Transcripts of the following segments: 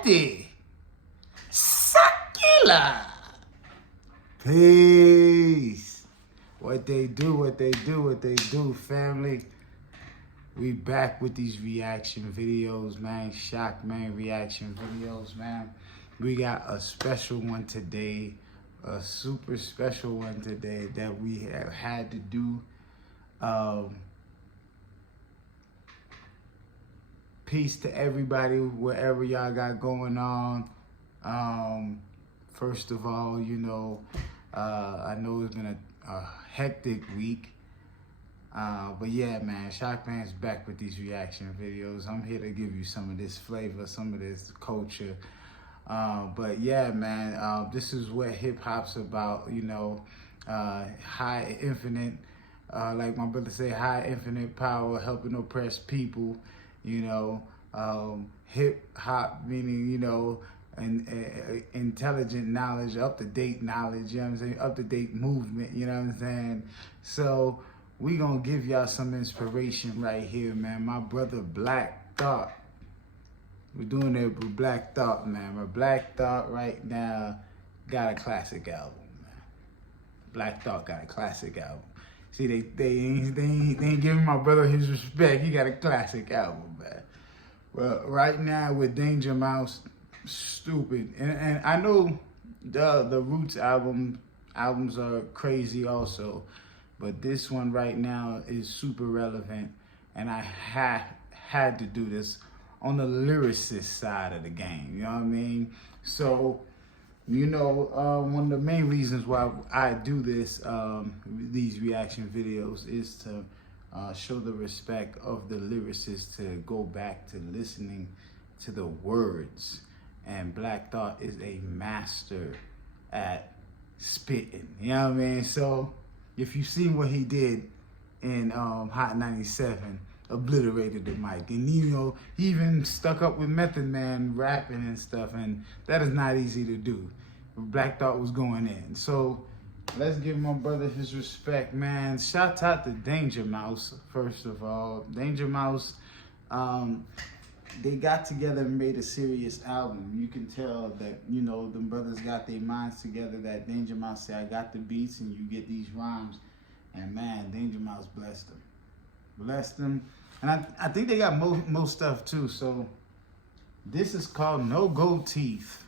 Ati. Sakila. Peace. What they do, family. We back with these reaction videos, man. Shoc, man, reaction videos, man. We got a special one today, a super special one today that we have had to do. Peace to everybody, wherever y'all got going on. First of all, you know, I know it's been a hectic week. But yeah, man, Shoc Man's back with these reaction videos. I'm here to give you some of this flavor, some of this culture. But yeah, man, this is what hip hop's about, you know, high infinite, like my brother say, high infinite power, helping oppressed people, you know, hip hop meaning, you know, and intelligent knowledge, up-to-date knowledge, you know what I'm saying, up-to-date movement, you know what I'm saying? So we gonna give y'all some inspiration right here, man. My brother Black Thought, we're doing it with Black Thought, man. But Black Thought right now got a classic album, man. Black Thought got a classic album. See, they ain't giving my brother his respect. He got a classic album, man. Well, right now with Danger Mouse, stupid. And I know the Roots albums are crazy also, but this one right now is super relevant, and I had to do this on the lyricist side of the game, you know what I mean? So, you know, one of the main reasons why I do this, these reaction videos, is to show the respect of the lyricist, to go back to listening to the words. And Black Thought is a master at spitting, you know what I mean? So if you've seen what he did in Hot 97, obliterated the mic, and you know, he even stuck up with Method Man rapping and stuff, and that is not easy to do. Black Thought was going in. So let's give my brother his respect, man. Shout out to Danger Mouse, first of all. Danger Mouse, they got together and made a serious album. You can tell that, you know, them brothers got their minds together. That Danger Mouse said, I got the beats and you get these rhymes. And man, Danger Mouse blessed them. Blessed them. And I think they got most stuff too. So this is called No Gold Teeth.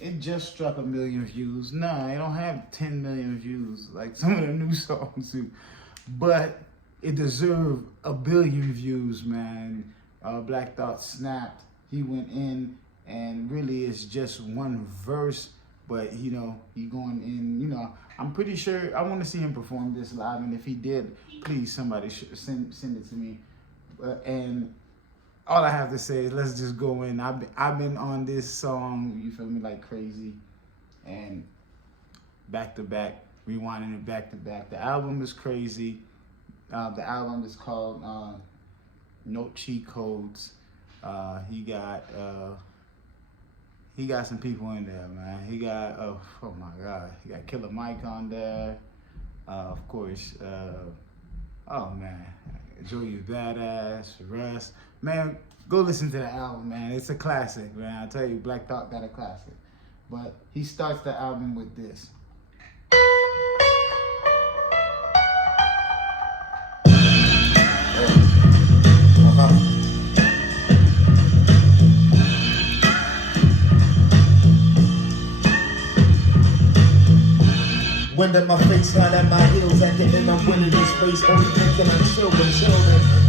It just struck 1 million views. No, it don't have 10 million views like some of the new songs do. But it deserved 1 billion views, man. Black Thought snapped. He went in, and really it's just one verse, but you know, he going in, you know, I'm pretty sure I want to see him perform this live, and if he did, please somebody send it to me. And all I have to say is let's just go in. I've been on this song, you feel me, like crazy, and back to back, rewinding it back to back. The album is crazy. The album is called No Cheat Codes. He got some people in there, man. He got oh my God, he got Killer Mike on there, of course. Oh man, Joey Badass, Russ. Man, go listen to the album, man. It's a classic, man. I tell you, Black Thought got a classic. But he starts the album with this. Wind at my face, slide at my heels. At the end, I'm winning this race. Only thinking I'm children.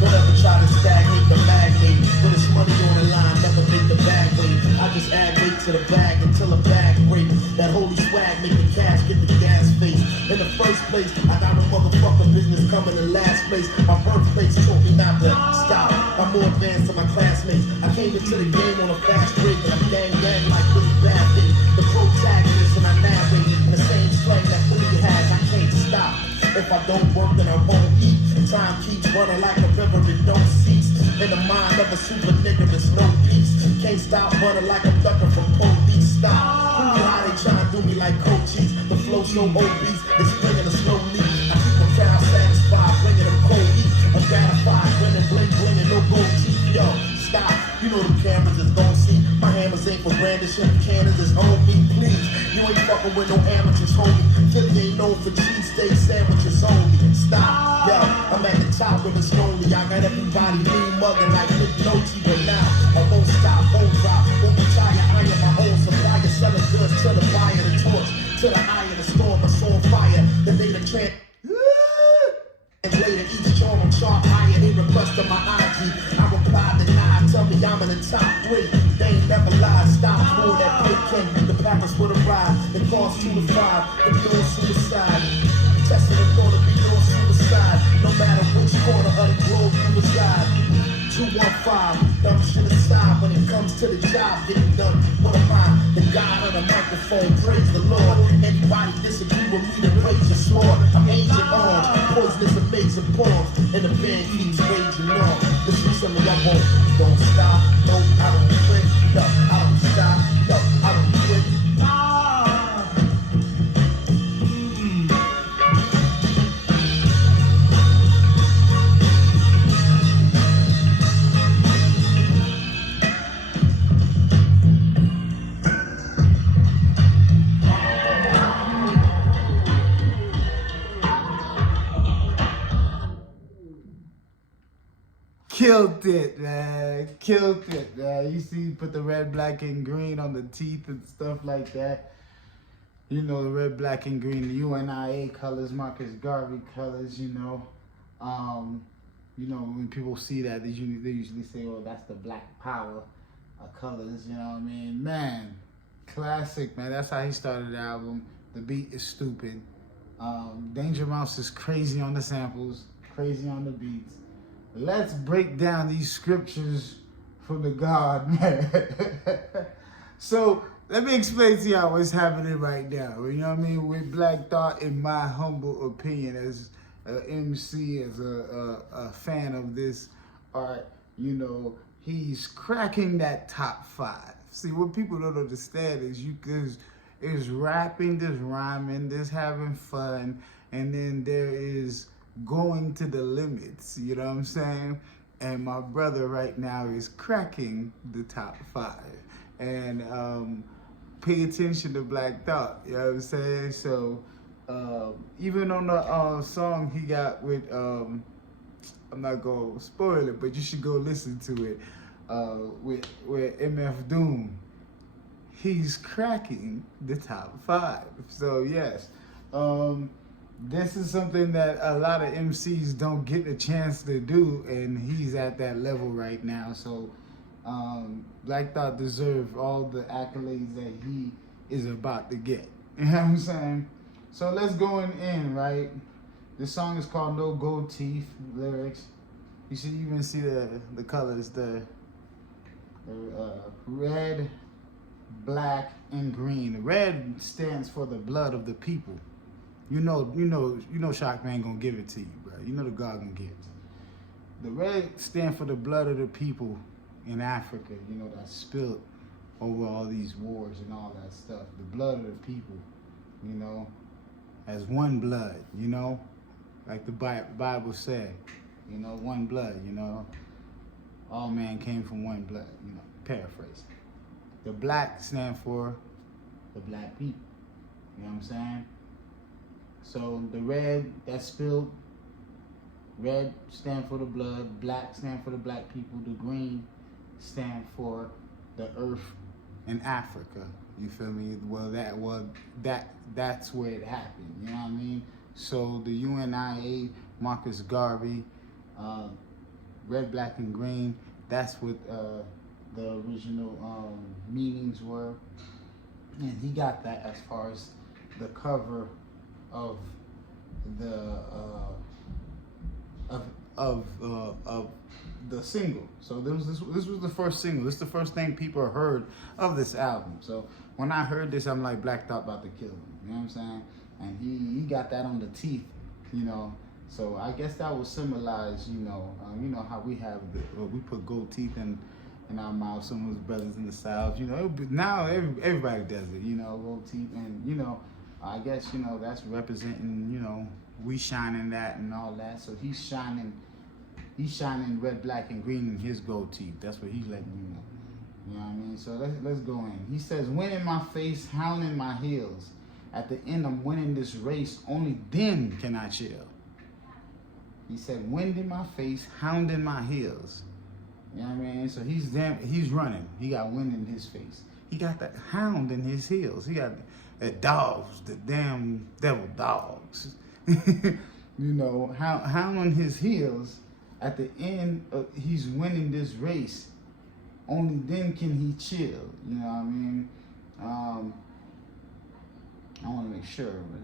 Don't ever try to stagnate the magnate. When it's money on the line, never make the bag wait. I just add weight to the bag until a bag break. That holy swag make the cash get the gas face. In the first place, I got no motherfucking business coming in last place. My birthplace told me not to stop. I'm more advanced than my classmates. I came into the game on a fast break, and I'm gang like Billy Badgett. The protagonist, and I narrate in the same slang that Billy has. I can't stop. If I don't work, then I won't eat. Time keeps running like a river, it don't cease. In the mind of a super nigga, there's no peace. Can't stop running like I'm ducking from police. Stop. Who how they trying to do me like coaches? The flow so obese, it's bringing a slow lead. I keep my crowd satisfied, bringing them cold heat. I'm gratified, bringing bling, no gold teeth. Yo, stop. You know the cameras is brothers gon' see. My hammers ain't for brandishing cannons, it's on me, please. You ain't fucking with no amateurs, homie. Philly ain't known for cheesesteak sandwiches only. Stop, yo, I'm at the top of it's lonely. I got everybody lean mugging like Nick Nolte, but now I won't stop, won't drop, won't retire. I am my own supplier, selling goods to the buyer, the torch, to the eye of the storm, I saw fire. The data trend. And later each charm on sharp higher, they request on my IG. I reply, deny, tell me I'm in the top 3. They ain't never lied, stop doing that quick king. The Packers for the ride, the cost 2 to 5, the doing suicide. Testing the thought of be doing suicide. No matter which corner of the globe you reside. 215, dumb shit aside. When it comes to the job, getting done. What am I? The God of the microphone, praise the Lord. Anybody disagree with me, then raise your sword. I'm Agent Orange, poisonous amazing pawns. And the band keeps raging on. Listen to me, I won't. Don't stop, no, I don't quit. No, I don't stop, no, I don't quit. Killed it, man. Killed it, man. You see, put the red, black, and green on the teeth and stuff like that. You know, the red, black, and green, the UNIA colors, Marcus Garvey colors, you know. When people see that, they usually say, oh, that's the black power colors, you know what I mean? Man, classic, man. That's how he started the album. The beat is stupid. Danger Mouse is crazy on the samples, crazy on the beats. Let's break down these scriptures from the God, man. So let me explain to y'all what's happening right now. You know what I mean? With Black Thought, in my humble opinion, as an MC, as a fan of this art, you know, he's cracking that top 5. See, what people don't understand is there's rapping, there's rhyming, there's having fun, and then there is going to the limits, you know what I'm saying? And my brother right now is cracking the top 5. And pay attention to Black Thought, you know what I'm saying? So even on the song he got with, I'm not gonna spoil it, but you should go listen to it, with MF Doom. He's cracking the top 5. So yes, this is something that a lot of MCs don't get a chance to do, and he's at that level right now. So Black Thought deserves all the accolades that he is about to get. You know what I'm saying? So let's go in, right? This song is called No Gold Teeth, lyrics. You should even see the colors, the red, black, and green. Red stands for the blood of the people. You know, Shoc man gonna give it to you, bro. You know the God gonna give it to you. The red stand for the blood of the people in Africa, you know, that spilled over all these wars and all that stuff. The blood of the people, you know, as one blood, you know, like the Bible said, you know, one blood, you know, all man came from one blood, you know, paraphrase. The black stand for the black people, you know what I'm saying? So the red, that's spilled. Red stand for the blood, black stand for the black people, the green stand for the earth in Africa. You feel me? That's where it happened. You know what I mean? So the UNIA, Marcus Garvey, red, black, and green. That's what the original meanings were, and he got that as far as the cover of the single. So this was the first single. This is the first thing people heard of this album. So when I heard this, I'm like, Black Thought about to kill him. You know what I'm saying? And he got that on the teeth, you know. So I guess that will symbolize, you know how we have we put gold teeth in our mouth. Some of his brothers in the South, you know. Now everybody does it, you know, gold teeth, and you know. I guess, you know, that's representing, you know, we shining that and all that. So he's shining red, black, and green in his gold teeth. That's what he's letting you know. You know what I mean? So let's go in. He says, wind in my face, hound in my heels. At the end, I'm winning this race. Only then can I chill. He said, wind in my face, hound in my heels. You know what I mean? So he's running. He got wind in his face. He got that hound in his heels. He got the dogs, the damn devil dogs. You know, hound on his heels. At the end, he's winning this race. Only then can he chill. You know what I mean? I want to make sure. But,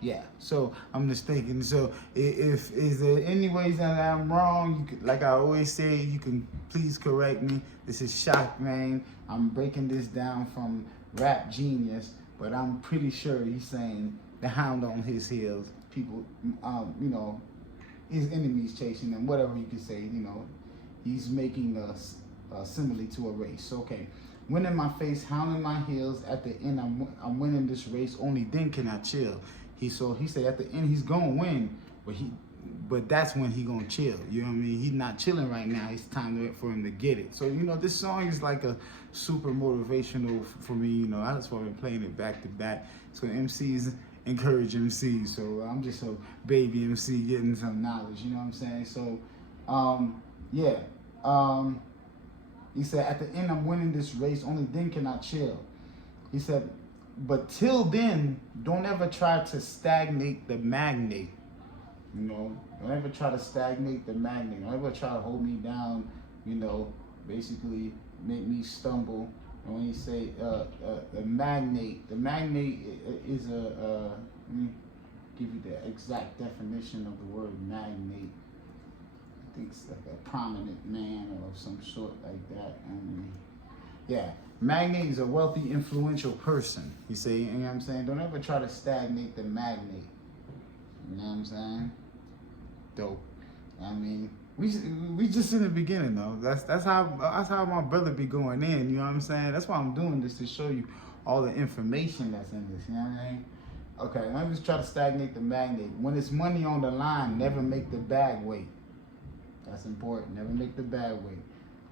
yeah, so I'm just thinking. So if is there any ways that I'm wrong, you could, like I always say, you can please correct me. This is Shoc, man. I'm breaking this down from Rap Genius, but I'm pretty sure he's saying the hound on his heels. People, you know, his enemies chasing him. Whatever you can say, you know, he's making a simile to a race. Okay, wind in my face, hound in my heels. At the end, I'm winning this race. Only then can I chill. He said at the end he's gonna win, but that's when he gonna chill. You know what I mean? He's not chilling right now. It's time for him to get it. So you know, this song is like a super motivational for me. You know, that's why I've been playing it back to back. So MCs encourage MCs. So I'm just a baby MC getting some knowledge. You know what I'm saying? So yeah. He said at the end I'm winning this race. Only then can I chill. He said, but till then, don't ever try to stagnate the magnet. You know, don't ever try to stagnate the magnet. Don't ever try to hold me down, you know, basically make me stumble. And when you say the magnet is let me give you the exact definition of the word magnet. I think it's like a prominent man or some sort like that. I mean, yeah. Magnate is a wealthy, influential person. You see, you know what I'm saying? Don't ever try to stagnate the magnate. You know what I'm saying? Dope. I mean, we just in the beginning though. That's how my brother be going in. You know what I'm saying? That's why I'm doing this, to show you all the information that's in this. You know what I mean? Okay, let me just try to stagnate the magnate. When it's money on the line, never make the bag wait. That's important. Never make the bag wait.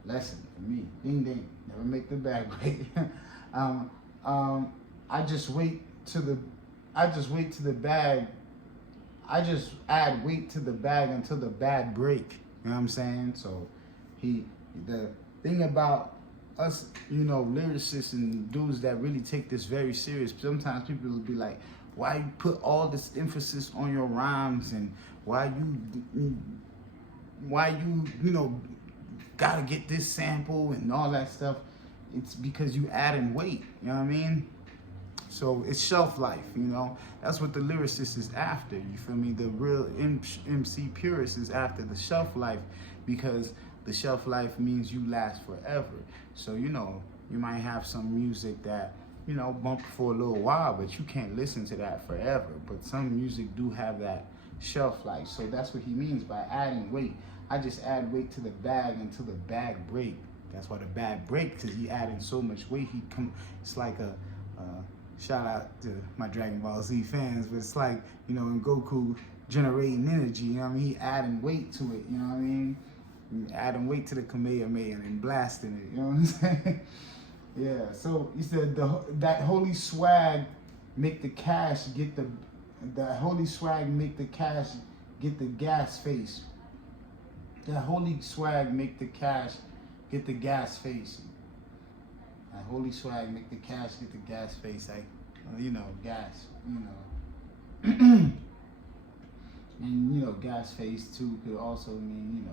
Lesson for me. Ding ding. Never make the bag wait. I just add weight to the bag until the bag break. You know what I'm saying? So the thing about us, you know, lyricists and dudes that really take this very serious, sometimes people will be like, why you put all this emphasis on your rhymes, and why you know, gotta get this sample and all that stuff. It's because you add in weight, you know what I mean? So it's shelf life, you know? That's what the lyricist is after, you feel me? The real MC purist is after the shelf life, because the shelf life means you last forever. So, you know, you might have some music that, you know, bump for a little while, but you can't listen to that forever. But some music do have that shelf life. So that's what he means by adding weight. I just add weight to the bag until the bag break. That's why the bag breaks, because he adding so much weight. It's like a shout out to my Dragon Ball Z fans, but it's like, you know, in Goku generating energy. You know what I mean? He adding weight to it. You know what I mean? Adding weight to the Kamehameha and blasting it. You know what I'm saying? Yeah. So he said that holy swag make the cash get the holy swag make the cash get the gas face. That holy swag make the cash get the gas face. That holy swag make the cash get the gas face. Like, you know, gas, you know. And, you know, gas face too could also mean,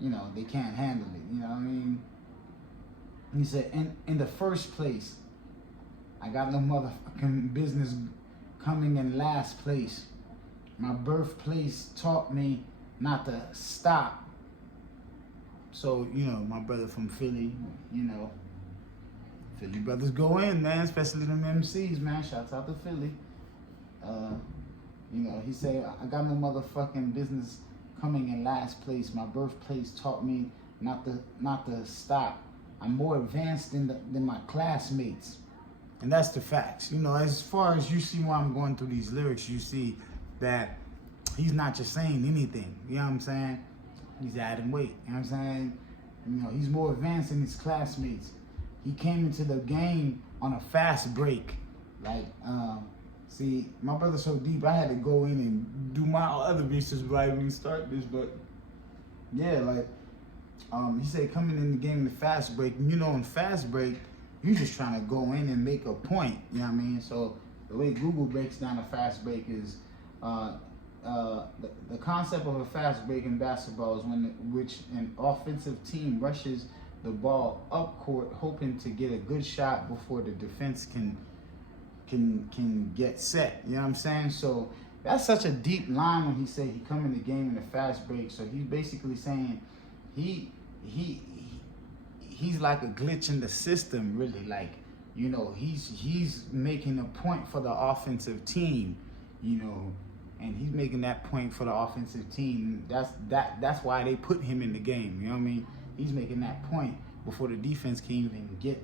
you know, they can't handle it. You know what I mean? He said, in the first place, I got no motherfucking business coming in last place. My birthplace taught me not to stop. So, you know, my brother from Philly, you know, Philly brothers go in, man, especially them MCs, man. Shouts out to Philly. You know, he said, I got no motherfucking business coming in last place. My birthplace taught me not to stop. I'm more advanced than my classmates. And that's the facts. You know, as far as you see why I'm going through these lyrics, you see that he's not just saying anything. You know what I'm saying? He's adding weight. You know what I'm saying? You know, he's more advanced than his classmates. He came into the game on a fast break. Like, see, my brother's so deep, I had to go in and do my other research right when we start this, but yeah, like, he said coming in the game in the fast break, you know, in fast break, you're just trying to go in and make a point, you know what I mean? So the way Google breaks down a fast break is, the concept of a fast break in basketball is which an offensive team rushes the ball up court, hoping to get a good shot before the defense can get set. You know what I'm saying? So that's such a deep line when he said he come in the game in a fast break. So he's basically saying he's like a glitch in the system, really. Like, you know, he's making a point for the offensive team, you know, and he's making that point for the offensive team. That's why they put him in the game. You know what I mean? He's making that point before the defense can even get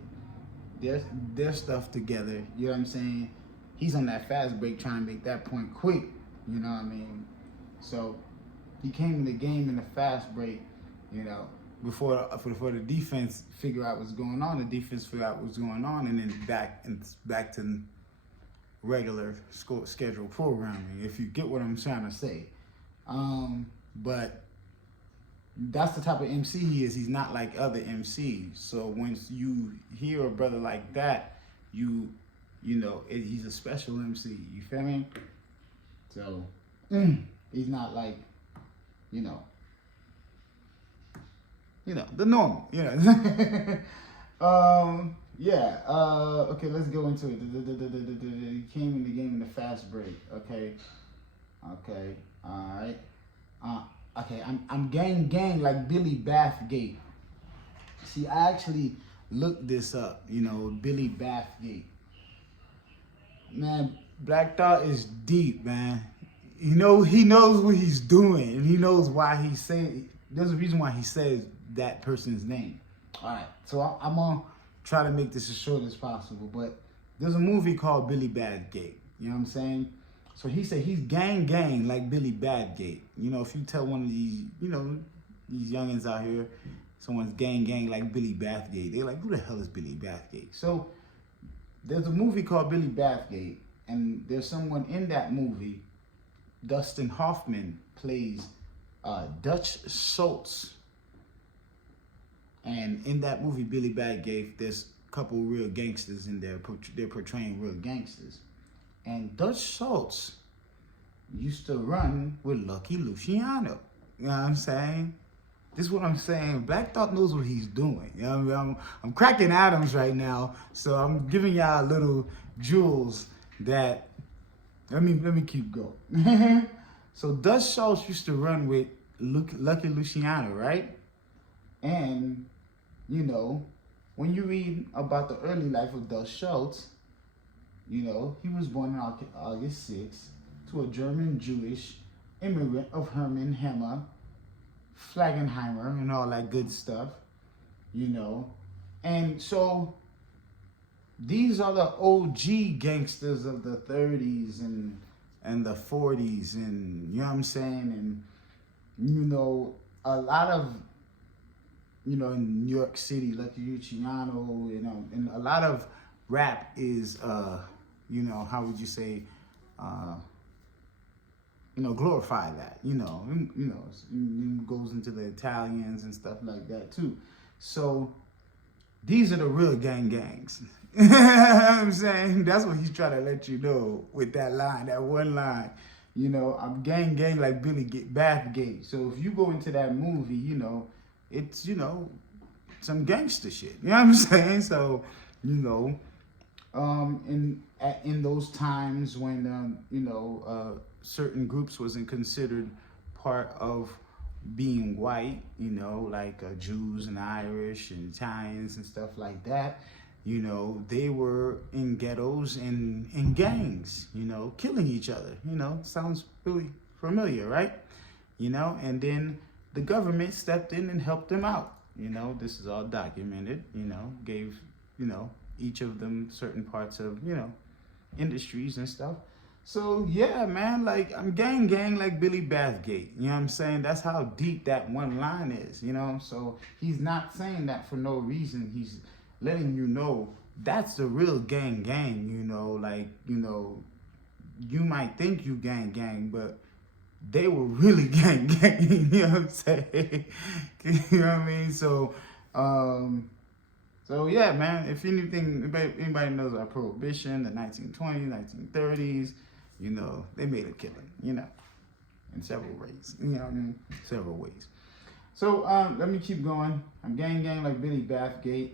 their stuff together. You know what I'm saying? He's on that fast break trying to make that point quick. You know what I mean? So he came in the game in the fast break, you know, before the defense figure out what's going on. The defense figure out what's going on, and then back to regular scheduled programming. If you get what I'm trying to say, but that's the type of MC he is. He's not like other MCs. So once you hear a brother like that, you know, he's a special MC. You feel me? So he's not like, you know, the normal. You know. Yeah. Okay, let's go into it. He came in the game in the fast break. Okay. All right. Okay, I'm gang like Billy Bathgate. See, I actually looked this up, you know, Billy Bathgate. Man, Black Thought is deep, man. You know, he knows what he's doing, and he knows why he's saying, there's a reason why he says that person's name. All right, so I'm going to try to make this as short as possible, but there's a movie called Billy Bathgate. You know what I'm saying? So he said he's gang like Billy Bathgate. You know, if you tell one of these, you know, these youngins out here, someone's gang like Billy Bathgate, they're like, who the hell is Billy Bathgate? So there's a movie called Billy Bathgate, and there's someone in that movie, Dustin Hoffman plays Dutch Schultz. And in that movie, Billy Bathgate, there's a couple real gangsters in there. They're portraying real gangsters. And Dutch Schultz used to run with Lucky Luciano. You know what I'm saying? This is what I'm saying. Black Thought knows what he's doing. You know what I mean? I'm cracking Adams right now, so I'm giving y'all little jewels that, let me keep going. So Dutch Schultz used to run with Lucky Luciano, right? And, you know, when you read about the early life of Dutch Schultz, you know, he was born on August 6th to a German Jewish immigrant of Hermann Hemmer, Flagenheimer, and all that good stuff, you know. And so these are the OG gangsters of the 30s and the 40s, and you know what I'm saying? And, you know, a lot of, you know, in New York City, Lucky Luciano, you know, and a lot of rap is, you know, how would you say, you know, glorify that, you know, it goes into the Italians and stuff like that too. So these are the real gangs. You know what I'm saying? That's what he's trying to let you know with that line, that one line. You know, I'm gang like Billy Bathgate. So if you go into that movie, you know, it's, you know, some gangster shit. You know what I'm saying? So, you know, in those times when you know, certain groups wasn't considered part of being white, you know, like Jews and Irish and Italians and stuff like that, you know, they were in ghettos and in gangs, you know, killing each other. You know, sounds really familiar, right? You know, and then the government stepped in and helped them out. You know, this is all documented, you know, gave, you know, each of them certain parts of, you know, industries and stuff. So yeah, man, like I'm gang gang like Billy Bathgate. You know what I'm saying? That's how deep that one line is, you know? So he's not saying that for no reason. He's letting you know that's the real gang gang, you know, like, you know, you might think you gang gang, but they were really gang gang, you know what I'm saying? You know what I mean? So yeah, man, if anything, anybody knows about Prohibition, the 1920s, 1930s, you know, they made a killing, you know, in several ways, you know what I mean? Several ways. So let me keep going. I'm gang gang like Billy Bathgate.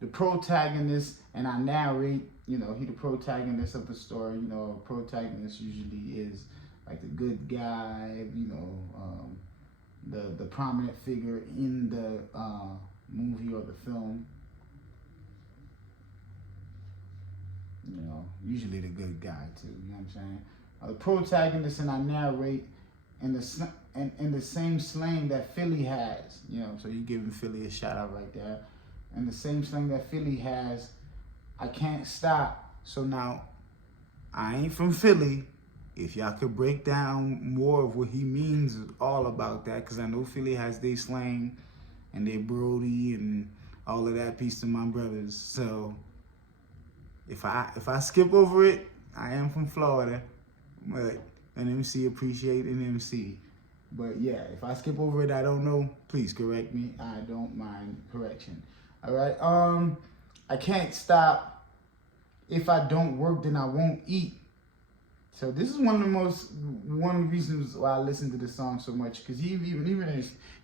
The protagonist, and I narrate, you know, he the protagonist of the story. You know, a protagonist usually is like the good guy, you know, the prominent figure in the movie or the film. You know, usually the good guy too. You know what I'm saying? The protagonist, and I narrate in the same slang that Philly has. You know, so you giving Philly a shout out right there. And the same slang that Philly has, I can't stop. So now, I ain't from Philly. If y'all could break down more of what he means all about that, because I know Philly has their slang and their Brody and all of that. Peace to my brothers. So if I skip over it, I am from Florida, but an MC appreciate an MC. But yeah, if I skip over it, I don't know, please correct me. I don't mind correction. All right. I can't stop. If I don't work, then I won't eat. So this is one of the reasons why I listen to this song so much, because he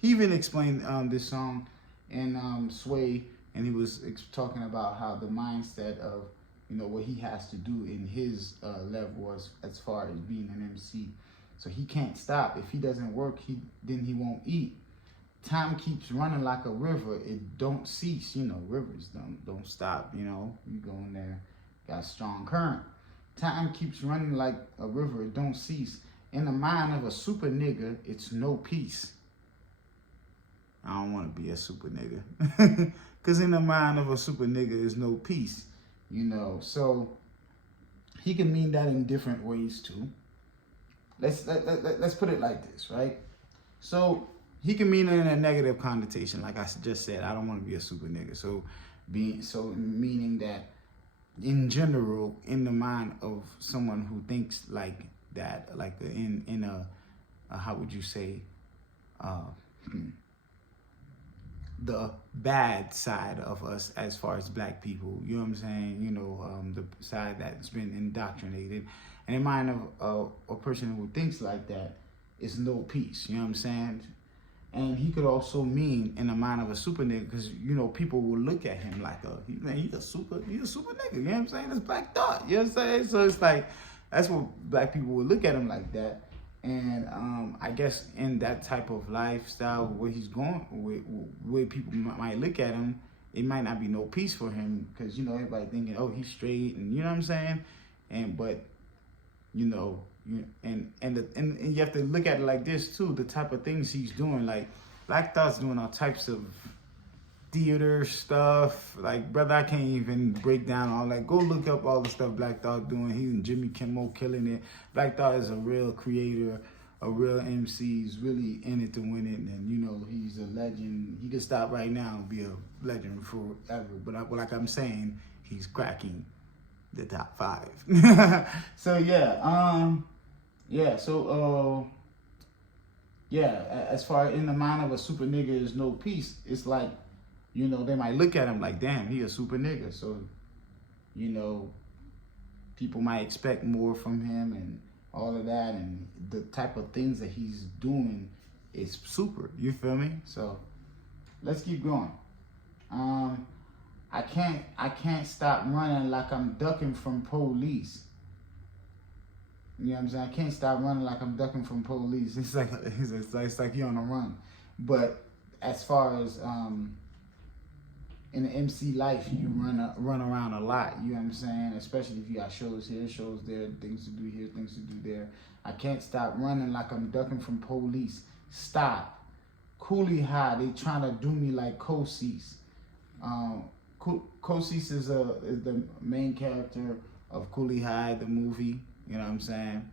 even explained this song in Sway, and he was talking about how the mindset of, you know, what he has to do in his level as far as being an MC. So he can't stop. If he doesn't work, then he won't eat. Time keeps running like a river. It don't cease. You know, rivers don't stop. You know, you go in there, got a strong current. Time keeps running like a river. It don't cease. In the mind of a super nigga, it's no peace. I don't want to be a super nigga. Because in the mind of a super nigga is no peace. You know, so he can mean that in different ways too. Let's put it like this, right? So he can mean it in a negative connotation, like I just said. I don't want to be a super nigga. So meaning that in general, in the mind of someone who thinks like that, like in a how would you say, the bad side of us as far as black people, you know what I'm saying? You know, the side that's been indoctrinated. And in mind of a person who thinks like that, is no peace, you know what I'm saying? And he could also mean in the mind of a super nigga, because, you know, people will look at him like, he's a super nigga, you know what I'm saying? That's Black Thought, you know what I'm saying? So it's like, that's what black people would look at him like that. And I guess in that type of lifestyle, where he's going, where people might look at him, it might not be no peace for him, because, you know, everybody thinking, oh, he's straight, and you know what I'm saying? But you know, and you have to look at it like this too. The type of things he's doing, like Black Thought's doing all types of theater stuff. Like, brother, I can't even break down all that. Go look up all the stuff Black Thought doing. He and Jimmy Kimmel killing it. Black Thought is a real creator, a real MC. He's really in it to win it, and you know, he's a legend. He could stop right now and be a legend forever. But like I'm saying, he's cracking the top 5. So as far in the mind of a super nigga is no peace, it's like, you know, they might look at him like, damn, he a super nigga. So, you know, people might expect more from him and all of that, and the type of things that he's doing is super, you feel me? So let's keep going. I can't stop running like I'm ducking from police. You know what I'm saying? I can't stop running like I'm ducking from police. It's like you're on a run. But as far as in the MC life, you run around a lot. You know what I'm saying? Especially if you got shows here, shows there, things to do here, things to do there. I can't stop running like I'm ducking from police. Stop. Coolie High, they trying to do me like Cosis. Cosis is the main character of Coolie High, the movie. You know what I'm saying?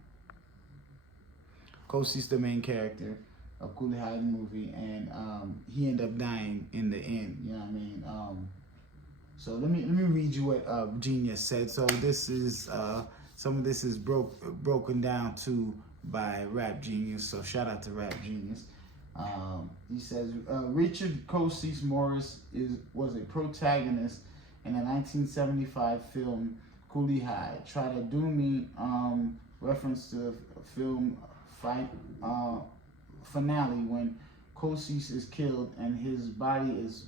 Kosi's the main character of Cooley High movie, and he ended up dying in the end. You know what I mean? So let me read you what Genius said. So this is some of this is broken down to by Rap Genius. So shout out to Rap Genius. He says Richard Cosis Morris was a protagonist in a 1975 film Cooley High. Try to Do Me, reference to film finale when Cosis is killed and his body is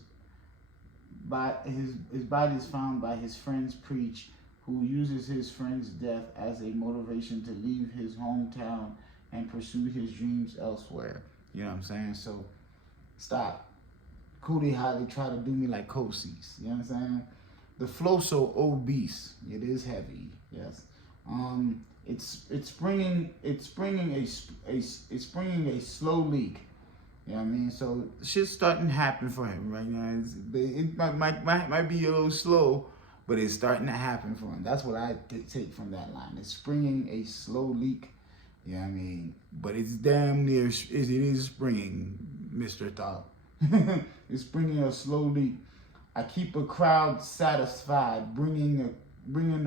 found by his friends Preach, who uses his friend's death as a motivation to leave his hometown and pursue his dreams elsewhere. You know what I'm saying? So stop. Cooley High, they try to do me like Cosis. You know what I'm saying? The flow so obese. It is heavy. Yes. It's bringing a slow leak. You know what I mean? So shit's starting to happen for him right now. It might be a little slow, but it's starting to happen for him. That's what I take from that line. It's springing a slow leak. You know what I mean? But it's damn near, it is springing, Mr. Thought. It's springing a slow leak. I keep a crowd satisfied, bringing them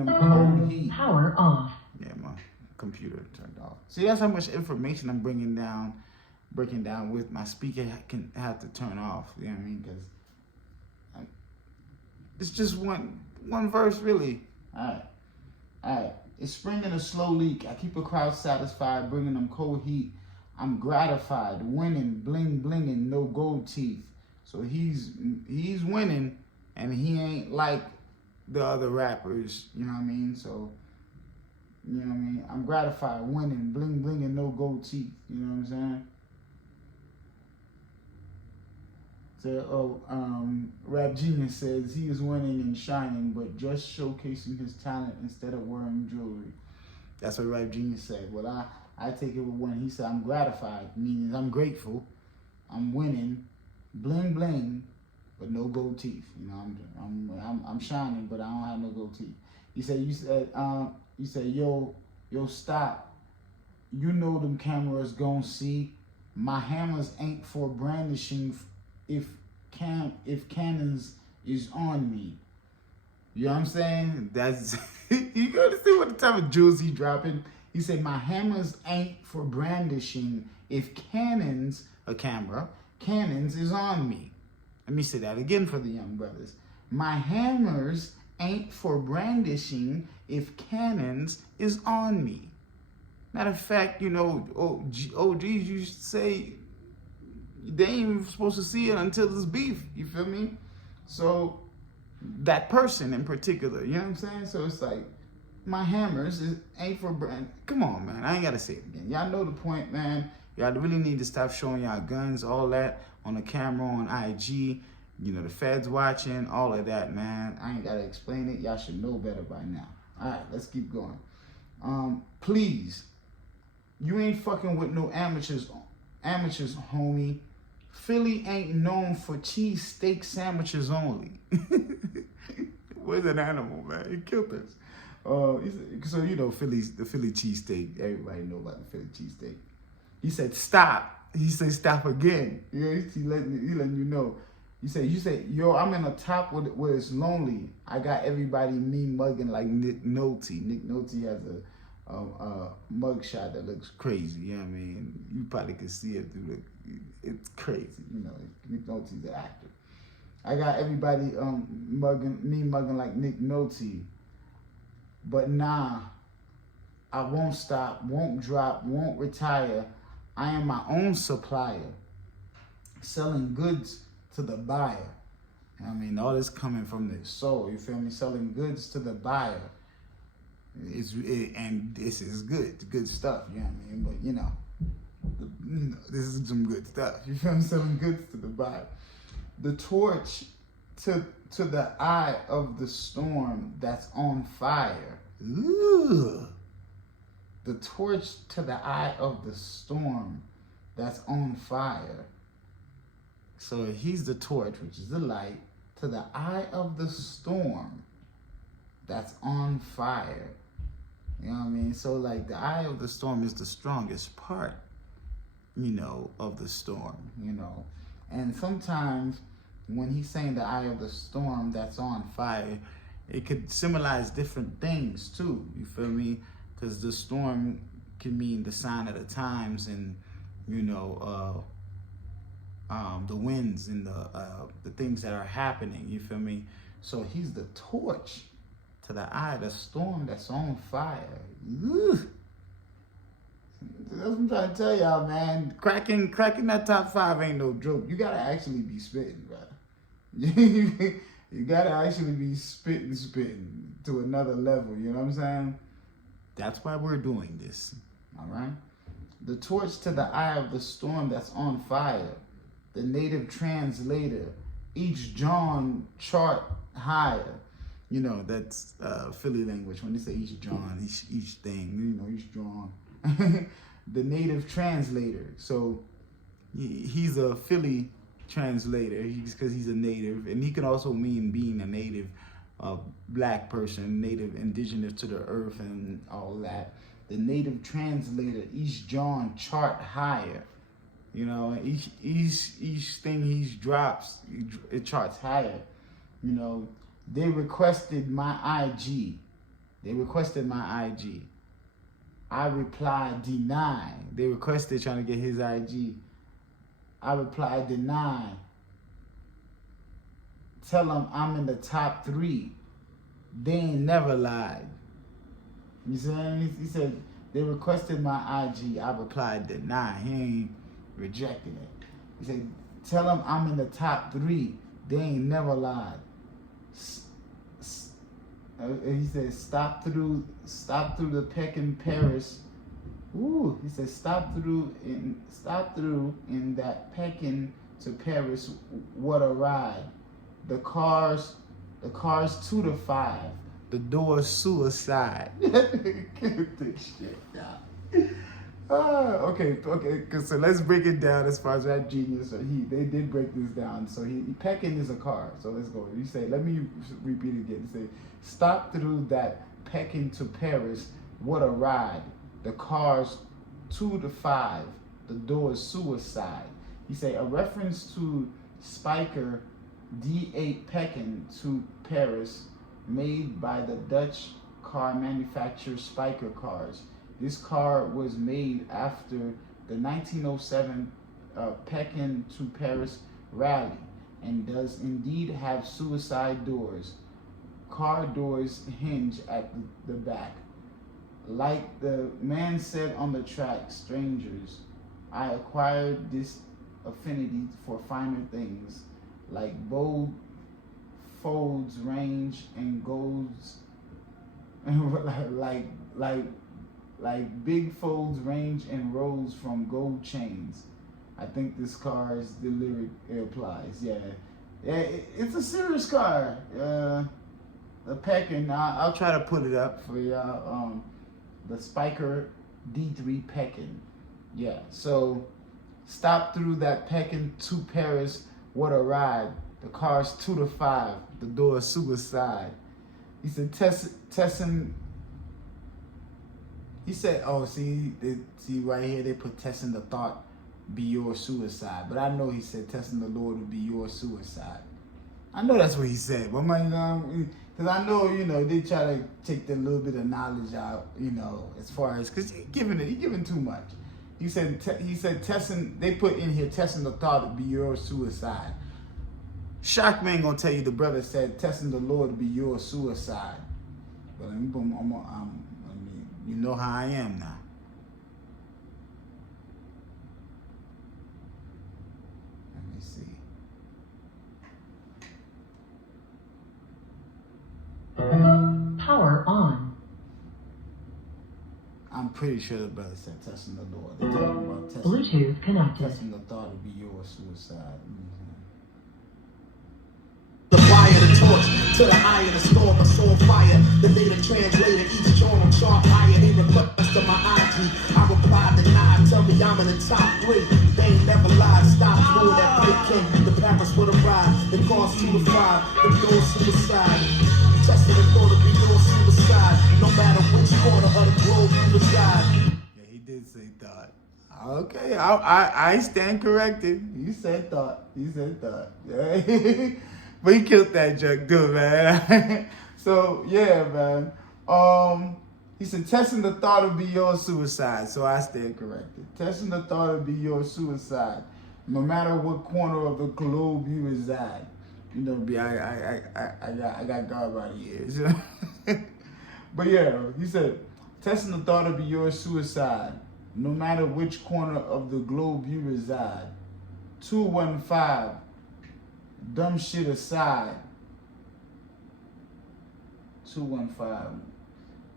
cold heat. Power off. Yeah, my computer turned off. See, that's how much information I'm breaking down with my speaker. I have to turn off. You know what I mean? Because it's just one verse, really. All right. It's springing a slow leak. I keep a crowd satisfied, bringing them cold heat. I'm gratified, winning, bling blinging, no gold teeth. So he's winning, and he ain't like the other rappers. You know what I mean? So, you know what I mean? I'm gratified, winning, bling blinging, no gold teeth. You know what I'm saying? So, Rap Genius says he is winning and shining, but just showcasing his talent instead of wearing jewelry. That's what Rap Genius said. Well, I take it with when he said I'm gratified, meaning I'm grateful, I'm winning, bling bling, but no gold teeth. You know, I'm shining, but I don't have no gold teeth. You said yo stop. You know them cameras gon' see. My hammers ain't for brandishing. If cannons is on me. You know what I'm saying? That's you gotta see what the type of jewels he dropping. He said my hammers ain't for brandishing if cannons is on me. Let me say that again for the young brothers. My hammers ain't for brandishing if cannons is on me. Matter of fact, you know, OGs used to say they ain't even supposed to see it until it's beef. You feel me? So that person in particular, you know what I'm saying? So it's like my hammers ain't for brand. Come on, man. I ain't gotta say it again. Y'all know the point, man. Y'all really need to stop showing y'all guns, all that on the camera, on IG. You know, the feds watching, all of that, man. I ain't gotta explain it. Y'all should know better by now. All right, let's keep going. Please, you ain't fucking with no amateurs, homie. Philly ain't known for cheesesteak sandwiches only. Where's an animal, man? He killed us. So you know the Philly cheesesteak. Everybody know about the Philly cheesesteak. He said stop. He said stop again. Yeah, he letting you know. You say, yo, I'm in a top where it's lonely. I got everybody me mugging like Nick Nolte. Nick Nolte has a mug shot that looks crazy. You know what I mean? You probably can see it through it's crazy. You know, Nick Nolte's an actor. I got everybody mugging like Nick Nolte. But nah, I won't stop, won't drop, won't retire. I am my own supplier, selling goods to the buyer. I mean, all this coming from the soul, you feel me? Selling goods to the buyer. And this is good stuff, you know what I mean? But you know, this is some good stuff. You feel me? Selling goods to the buyer. The torch to the eye of the storm that's on fire. Ooh. The torch to the eye of the storm that's on fire. So he's the torch, which is the light, to the eye of the storm that's on fire. You know what I mean? So like the eye of the storm is the strongest part, you know, of the storm, you know. And sometimes when he's saying the eye of the storm that's on fire, it could symbolize different things too. You feel me? Because the storm can mean the sign of the times, and you know, the winds and the things that are happening. You feel me? So he's the torch to the eye of the storm that's on fire. Ugh. That's what I'm trying to tell y'all, man. Cracking that top 5 ain't no joke. You gotta actually be spitting, brother. You gotta actually be spitting to another level. You know what I'm saying? That's why we're doing this. All right. The torch to the eye of the storm that's on fire. The native translator. Each John chart higher. You know, that's Philly language. When they say each John, each thing, you know, each John. The native translator. So he's a Philly translator because he's a native. And he can also mean being a native black person, native, indigenous to the earth and all that. The native translator, each John chart higher. You know, each thing he drops, it charts higher. You know, they requested my IG. I replied, deny. They requested trying to get his IG. I replied, deny. Tell them I'm in the top 3. They ain't never lied. You see what I mean? He said, they requested my IG. I replied, deny. He ain't rejecting it. He said, tell them I'm in the top 3. They ain't never lied. He said, stop through the peck in Paris. Ooh, he said, stop through in that pecking to Paris. What a ride. The cars 2 to 5. The door's suicide. Get this shit down. Okay. So let's break it down as far as that genius. So they did break this down. So pecking is a car. So let's go. You say, let me repeat it again. Say, stop through that pecking to Paris. What a ride. The cars 2 to 5. The door is suicide. He say a reference to Spiker D8 pecking to Paris, made by the Dutch car manufacturer Spiker Cars. This car was made after the 1907 Pekin to Paris rally and does indeed have suicide doors. Car doors hinge at the back. Like the man said on the track, strangers, I acquired this affinity for finer things, like bold folds range and golds, like big folds range and rolls from gold chains. I think this car is the lyric it applies. Yeah, it's a serious car. The Pekin, I'll try to put it up for y'all. The Spiker D3 Pekin. Yeah, so stop through that Pekin to Paris. What a ride. The car's 2 to 5. The door is suicide. He said, Tessin. He said, oh, see right here, they put testing the thought be your suicide. But I know he said testing the Lord would be your suicide. I know that's what he said. But because I know, you know, they try to take the little bit of knowledge out, you know, as far as, because he giving too much. He said testing, they put in here testing the thought would be your suicide. Shoc man gonna tell you the brother said testing the Lord would be your suicide. But you know how I am now. Let me see. Power on. I'm pretty sure the brother said testing the Lord. They're talking about testing. Bluetooth connected. Testing the thought would be your suicide. The fire, the torch, to the eye of the storm, I saw fire. The native translator, each journal chart higher. They request of my IG. I replied, deny, tell me I'm in the top 3. They ain't never lied, stop through that break-in. The Paris with a ride, the cars 2 to 5, the door suicide. Testing the thought to be your suicide. No matter which corner of the did say thought. Okay, I stand corrected. You said thought. You said thought. Yeah. But he killed that joke too, man. So yeah, man. He said testing the thought would be your suicide. So I stand corrected. Testing the thought would be your suicide, no matter what corner of the globe you reside. You know, I got God by the ears. But yeah, he said testing the thought would be your suicide, no matter which corner of the globe you reside. 215, dumb shit aside. 215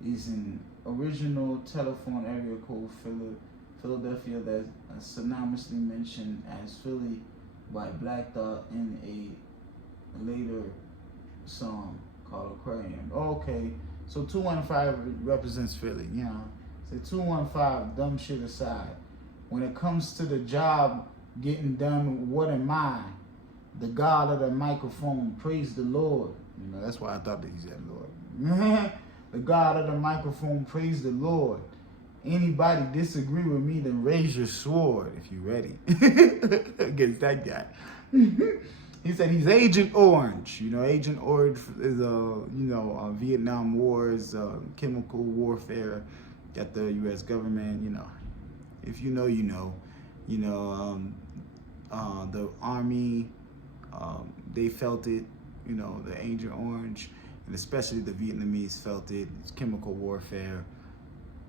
is an original telephone area code Philadelphia that's synonymously mentioned as Philly by Black Thought in a later song called Aquarium. Okay, so 215 represents Philly, you know. So 215, dumb shit aside. When it comes to the job getting done, what am I? The God of the microphone, praise the Lord. You know, that's why I thought that he said Lord. The God of the microphone, praise the Lord. Anybody disagree with me, then raise your sword if you're ready against that guy. He said he's Agent Orange. You know, Agent Orange is Vietnam War's chemical warfare that the U.S. government. You know, if you know, you know. You know, the Army, they felt it. You know, the Agent Orange, and especially the Vietnamese felt it. It's chemical warfare,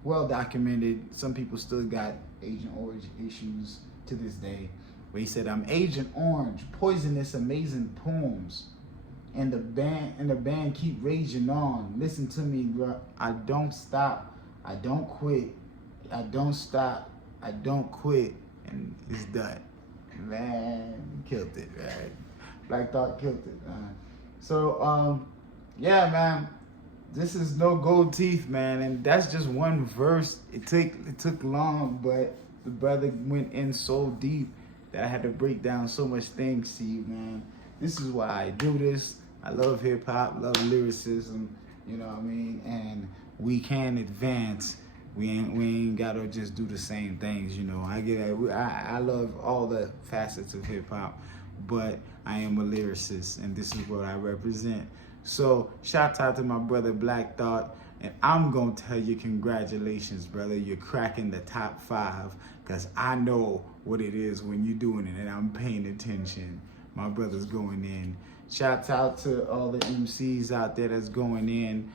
well documented. Some people still got Agent Orange issues to this day. But he said, "I'm Agent Orange, poisonous, amazing poems, and the band keep raging on. Listen to me, bro. I don't stop, I don't quit, I don't stop, I don't quit, and it's done." Man, killed it, right? Black Thought killed it, man. So, yeah, man, this is No Gold Teeth, man, and that's just one verse. It took long, but the brother went in so deep that I had to break down so much things to you, man. This is why I do this. I love hip hop, love lyricism, you know what I mean? And we can advance. We ain't gotta just do the same things, you know. I love all the facets of hip hop, but I am a lyricist, and this is what I represent. So shout out to my brother Black Thought, and I'm gonna tell you congratulations, brother. You're cracking the top 5, because I know what it is when you're doing it, and I'm paying attention. My brother's going in. Shout out to all the MCs out there that's going in.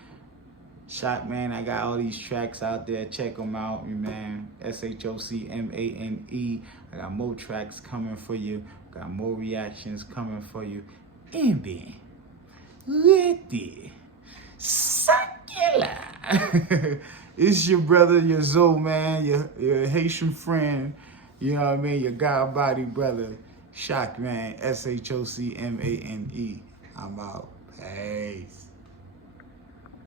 Shoc, man, I got all these tracks out there. Check them out, man. SHOCMANE. I got more tracks coming for you. Got more reactions coming for you. And then, ready, Sakila. It's your brother, your Zoe, man, your Haitian friend. You know what I mean? Your God body brother, Shoc, man. SHOCMANE. I'm out. Peace.